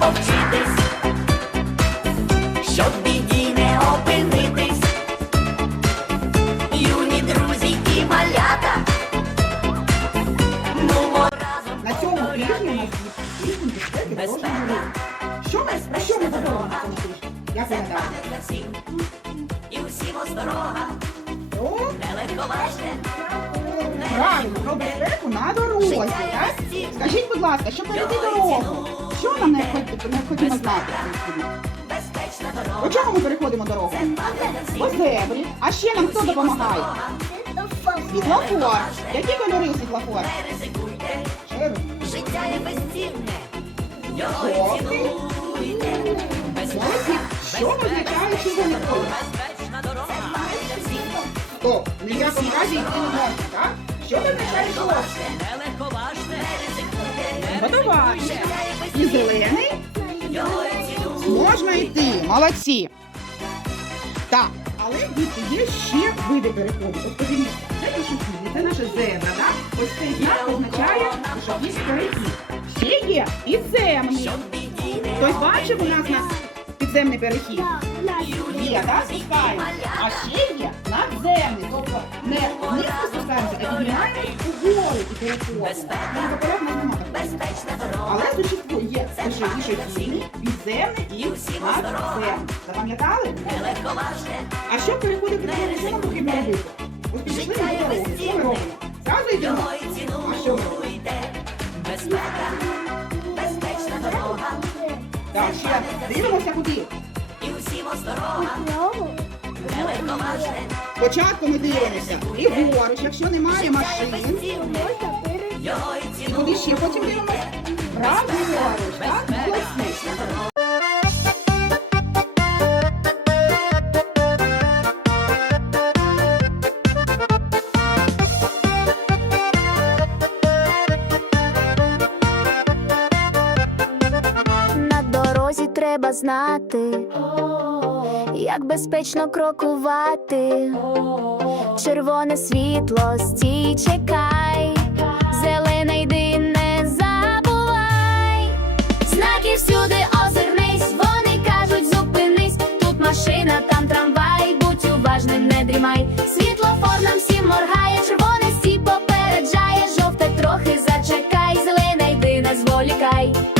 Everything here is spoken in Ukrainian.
повчитись, щоб біді не опинитись. Юні друзі і малята. Нумо разом На цьому тижні у є руху. Що ми, що ми гадаєте? для всіх. І усім осторога, Про нелегковажне. Правильно, безпеку на дорозі, так? Скажіть, будь ласка, щоб перейти дорогу, що нам необхідно, знати? По чому ми переходимо дорогу? По зебрі. А ще нам хто допомагає? Світлофор. Які кольори у Червоний. життя є безцінне. Його цінуйте. Що означає червоний колір? Стоп, ні в якому разі йти не можна, так? Що означає жовтий? Нелегковажне. Ризикуйте. Подавай. І зелений можна йти. Молодці. Так, але діти, є ще види переходу. От подивіться, це пішохідний, це наша зебра, так? Ось цей знак означає пішохідний перехід. Ще є підземний. Хтось бачив у нас на підземний перехід? Є, так? Спускаємо. А ще є надземний. Тобто не Безпечна дорога. Але существує є пішохідний, підземний і надземний. Запам'ятали? А що нам потрібно робити? Ось підійшли до дороги, що ми робимо? Зразу йдемо? А що ми робимо? Безпека. Безпечна дорога. Так, ще дивимося куди. І усім осторога. Спочатку ми дивимося ліворуч, якщо немає машин. Куди ще потім дивимося? Праворуч, так? Молодці. На дорозі треба знати, як безпечно крокувати. Червоне світло, стій, чекай, уважним, не дрімай. Світлофор нам всім моргає, червоне стій попереджає, жовте трохи зачекай, зелене йди, не зволікай.